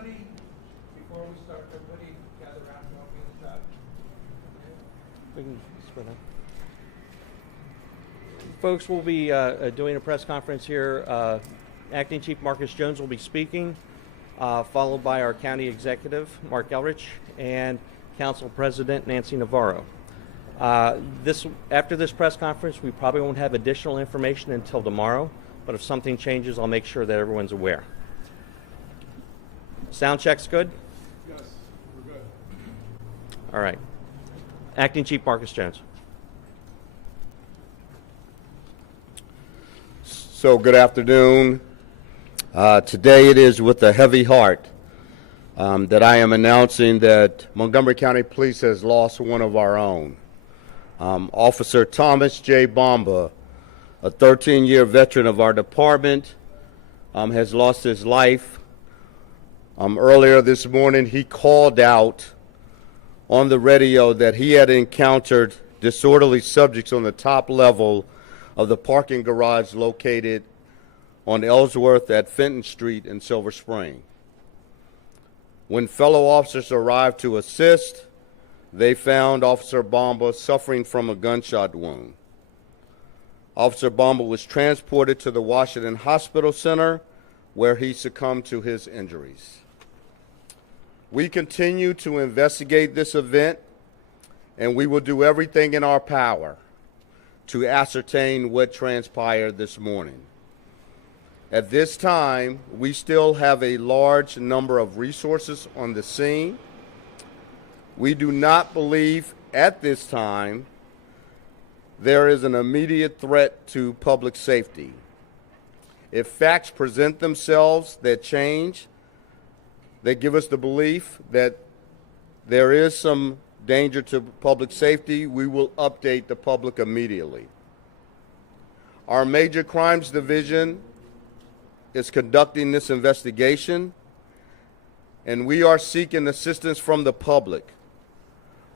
everybody, before we start, everybody gather around and help me with that. We can spread out. Folks, we'll be doing a press conference here. Acting Chief Marcus Jones will be speaking, followed by our County Executive, Mark Elrich, and Council President Nancy Navarro. After this press conference, we probably won't have additional information until tomorrow, but if something changes, I'll make sure that everyone's aware. Sound check's good? Yes, we're good. All right. Acting Chief Marcus Jones. So good afternoon. Today it is with a heavy heart that I am announcing that Montgomery County Police has lost one of our own. Officer Thomas J. Bomba, a 13-year veteran of our department, has lost his life. Earlier this morning, he called out on the radio that he had encountered disorderly subjects on the top level of the parking garage located on Ellsworth at Fenton Street in Silver Spring. When fellow officers arrived to assist, they found Officer Bomba suffering from a gunshot wound. Officer Bomba was transported to the Washington Hospital Center, where he succumbed to his injuries. We continue to investigate this event, and we will do everything in our power to ascertain what transpired this morning. At this time, we still have a large number of resources on the scene. We do not believe at this time there is an immediate threat to public safety. If facts present themselves that change, that give us the belief that there is some danger to public safety, we will update the public immediately. Our Major Crimes Division is conducting this investigation, and we are seeking assistance from the public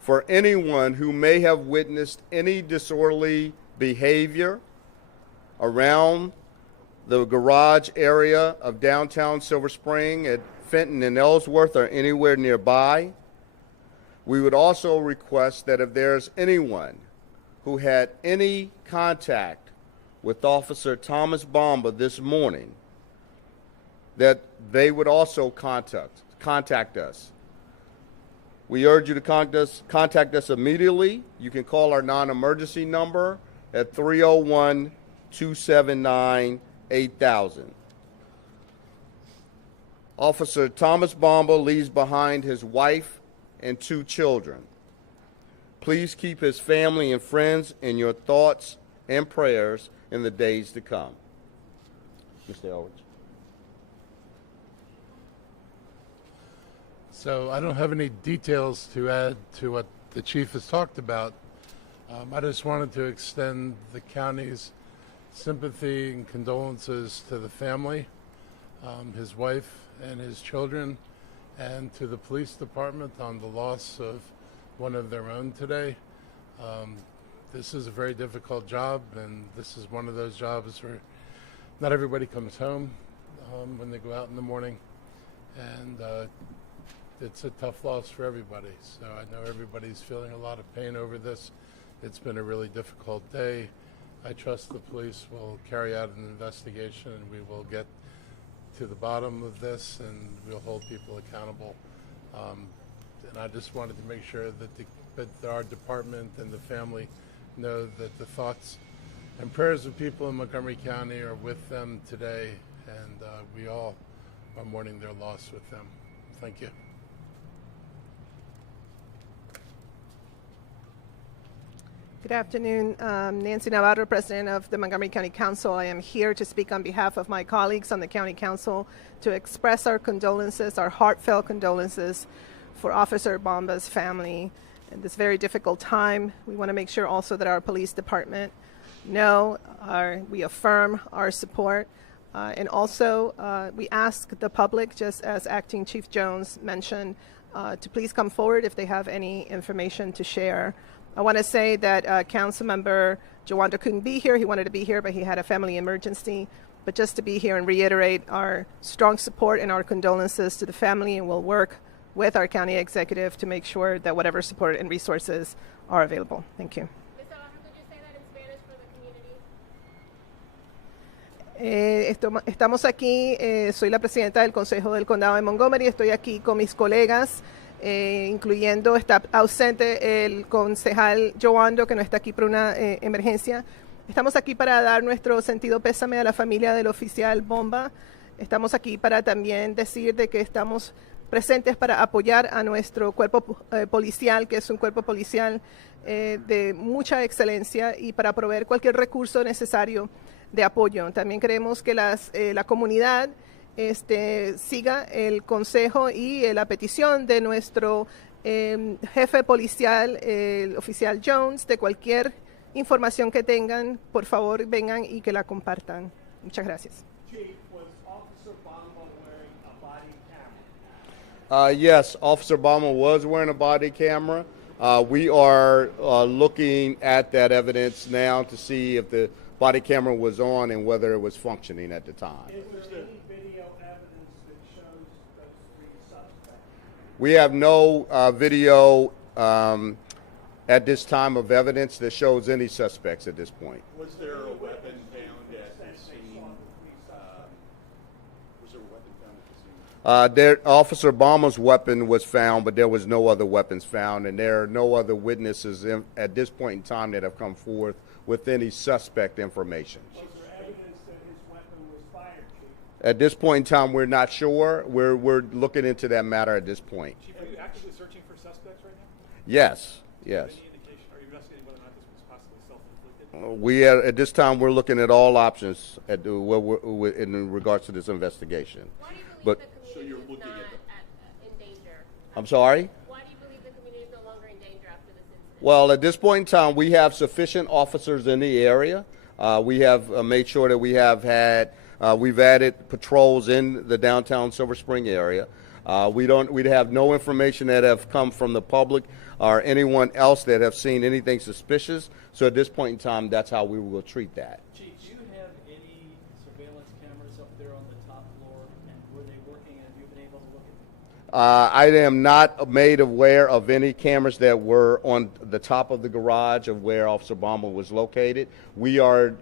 for anyone who may have witnessed any disorderly behavior around the garage area of downtown Silver Spring, at Fenton and Ellsworth, or anywhere nearby. We would also request that if there's anyone who had any contact with Officer Thomas Bomba this morning, that they would also contact us. We urge you to contact us immediately. You can call our non-emergency number at 301-279-8000. Officer Thomas Bomba leaves behind his wife and 2 children. Please keep his family and friends in your thoughts and prayers in the days to come. Mr. Elrich. So I don't have any details to add to what the chief has talked about. I just wanted to extend the county's sympathy and condolences to the family, his wife and his children, and to the police department on the loss of one of their own today. This is a very difficult job, and this is one of those jobs where not everybody comes home when they go out in the morning, and it's a tough loss for everybody. So I know everybody's feeling a lot of pain over this. It's been a really difficult day. I trust the police will carry out an investigation, and we will get to the bottom of this, and we'll hold people accountable. And I just wanted to make sure that our department and the family know that the thoughts and prayers of people in Montgomery County are with them today, and we all are mourning their loss with them. Thank you. Good afternoon. Nancy Navarro, President of the Montgomery County Council. I am here to speak on behalf of my colleagues on the County Council to express our condolences, our heartfelt condolences for Officer Bomba's family in this very difficult time. We want to make sure also that our police department we affirm our support. And also, we ask the public, just as Acting Chief Jones mentioned, to please come forward if they have any information to share. I want to say that Councilmember Jawanda couldn't be here. He wanted to be here, but he had a family emergency. but just to be here and reiterate our strong support and our condolences to the family, and we'll work with our county executive to make sure that whatever support and resources are available. Thank you. Ms. Alejandro, could you say that in Spanish for the community? Estamos aquí, soy la presidenta del Consejo del Condado de Montgomery, estoy aquí con mis colegas, incluyendo, está ausente el concejal Joando, que no está aquí por una emergencia. Estamos aquí para dar nuestro sentido pésame a la familia del oficial Bomba. Estamos aquí para también decir de que estamos presentes para apoyar a nuestro cuerpo policial, que es un cuerpo policial de mucha excelencia, y para proveer cualquier recurso necesario de apoyo. También queremos que la comunidad siga el consejo y la petición de nuestro jefe policial, el oficial Jones, de cualquier información que tengan, por favor vengan y que la compartan. Muchas gracias. Chief, was Officer Bamba wearing a body camera? Yes, Officer Bama was wearing a body camera. We are looking at that evidence now to see if the body camera was on and whether it was functioning at the time. Is there any video evidence that shows those three suspects? We have no video at this time of evidence that shows any suspects at this point. Was there a weapon found at the scene? Was there a weapon found at the scene? Officer Bama's weapon was found, but there was no other weapons found, and there are no other witnesses at this point in time that have come forth with any suspect information. Was there evidence that his weapon was fired, Chief? At this point in time, we're not sure. We're looking into that matter at this point. Chief, are you actively searching for suspects right now? Yes, yes. Any indication? Are you investigating whether or not this was possibly self-inflicted? We at this time we're looking at all options in regards to this investigation. Why do you believe But- the So community you're is looking not at in danger? I'm sorry? Why do you believe the community is no longer in danger after this incident? Well, at this point in time, we have sufficient officers in the area. We have made sure that we've added patrols in the downtown Silver Spring area. We have no information that have come from the public or anyone else that have seen anything suspicious. So at this point in time, that's how we will treat that. Chief, do you have any surveillance cameras up there on the top floor, and were they working, and have you been able to look at them? I am not made aware of any cameras that were on the top of the garage of where Officer Bamba was located. We are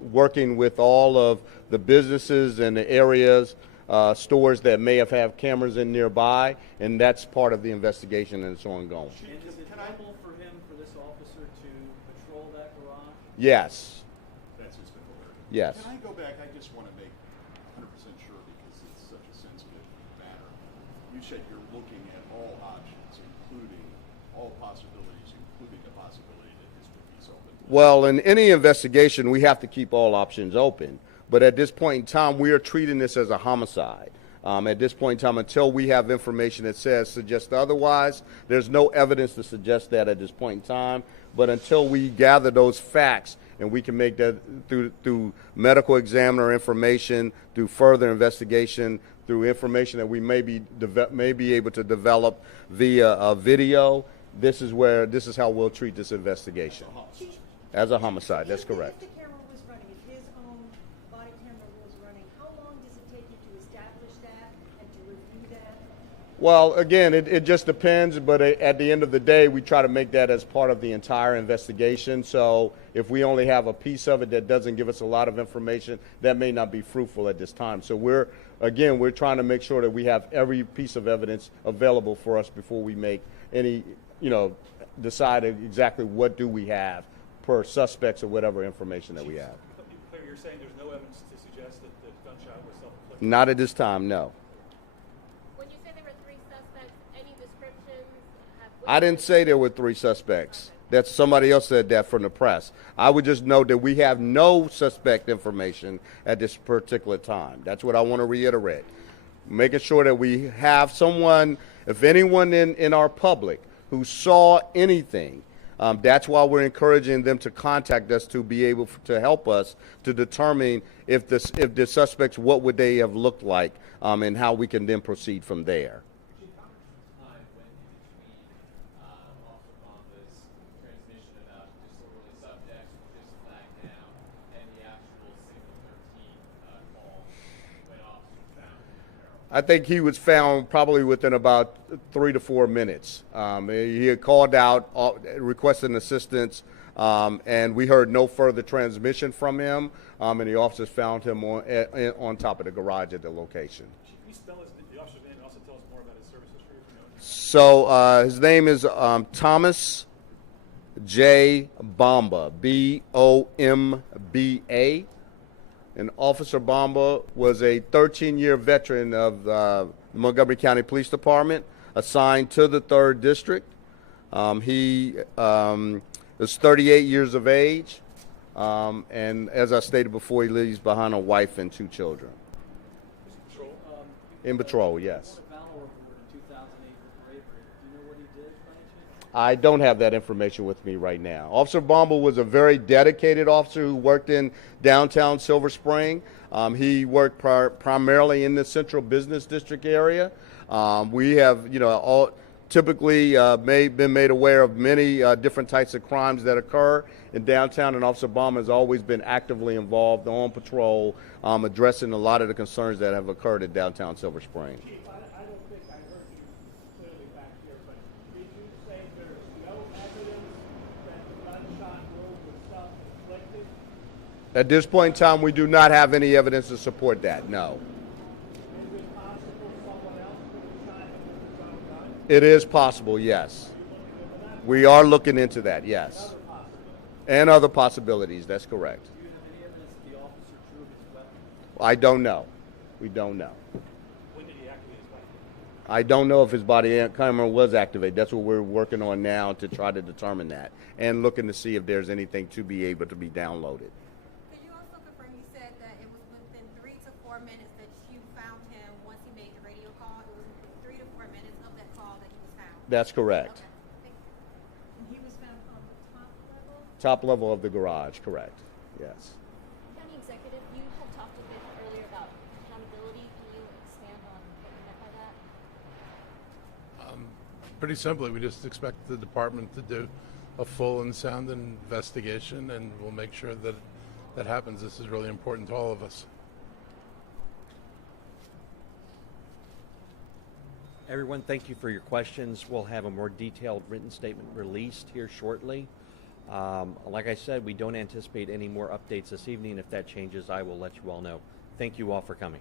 working with all of the businesses and the areas, stores that may have had cameras in nearby, and that's part of the investigation and it's ongoing. And is it normal for him, for this officer, to patrol that garage? Yes, That's his authority. yes. Can I go back? I just want to make 100% sure because it's such a sensitive matter. You said you're looking at all options, including all possibilities, including the possibility that this would be solved. Well, in any investigation, we have to keep all options open. But at this point in time, we are treating this as a homicide. At this point in time, until we have information that suggests otherwise, there's no evidence to suggest that at this point in time. But until we gather those facts and we can make that through medical examiner information, through further investigation, through information that we may be able to develop via a video, this is how we'll treat this investigation. As a homicide, that's correct. If the camera was running, if his own body camera was running, how long does it take you to establish that and to review that? Well, again, it just depends, but at the end of the day, we try to make that as part of the entire investigation. So if we only have a piece of it that doesn't give us a lot of information, that may not be fruitful at this time. So we're trying to make sure that we have every piece of evidence available for us before we make any, decide exactly what do we have per suspects or whatever information that we have. Let me be clear, you're saying there's no evidence to suggest that the gunshot was self-inflicted? Not at this time, no. When you say there were three suspects, any descriptions? I didn't say there were three suspects. That's somebody else said that from the press. I would just note that we have no suspect information at this particular time. That's what I want to reiterate. Making sure that we have someone, if anyone in our public who saw anything, that's why we're encouraging them to contact us to be able to help us to determine if the suspects, what would they have looked like, and how we can then proceed from there. Time went in between Officer Bomba's transmission about disorderly subjects, which is flagged down, and the actual signal 13 I think he was found probably within about 3 to 4 minutes. He had called out, requesting assistance, and we heard no further transmission from him, and the officers found him on top of the garage at the location. Can you spell the officer's name and also tell us more about his service history if you know? So his name is Thomas J. Bomba, B-O-M-B-A. And Officer Bomba was a 13-year veteran of the Montgomery County Police Department, assigned to the 3rd District. He is 38 years of age, and as I stated before, he leaves behind a wife and 2 children. Patrol. In patrol, yes. Valor Award in 2008 for bravery. Do you know what he did by any chance? I don't have that information with me right now. Officer Bomba was a very dedicated officer who worked in downtown Silver Spring. He worked primarily in the Central Business District area. We have, typically been made aware of many different types of crimes that occur in downtown, and Officer Bomba has always been actively involved on patrol, addressing a lot of the concerns that have occurred in downtown Silver Spring. Chief, I don't think I heard you clearly back here, but did you say there's no evidence that the gunshot wound was self-inflicted? At this point in time, we do not have any evidence to support that, no. Is it possible someone else could have shot him with his own gun? It is possible, yes. We are looking into that, yes. And other possibilities, that's correct. Do you have any evidence that the officer drew his weapon? I don't know. We don't know. When did he activate his body? I don't know if his body camera was activated. That's what we're working on now to try to determine that, and looking to see if there's anything to be able to be downloaded. Could you also confirm, you said that it was within 3 to 4 minutes that you found him once he made the radio call? It was 3 to 4 minutes of that call that he was found? That's correct. Okay, thank you. And he was found on the top level? Top level of the garage, correct. Yes. County Executive, you had talked a bit earlier about accountability. Can you expand on what you meant by that? Pretty simply, we just expect the department to do a full and sound investigation, and we'll make sure that that happens. This is really important to all of us. Everyone, thank you for your questions. We'll have a more detailed written statement released here shortly. Like I said, we don't anticipate any more updates this evening. If that changes, I will let you all know. Thank you all for coming.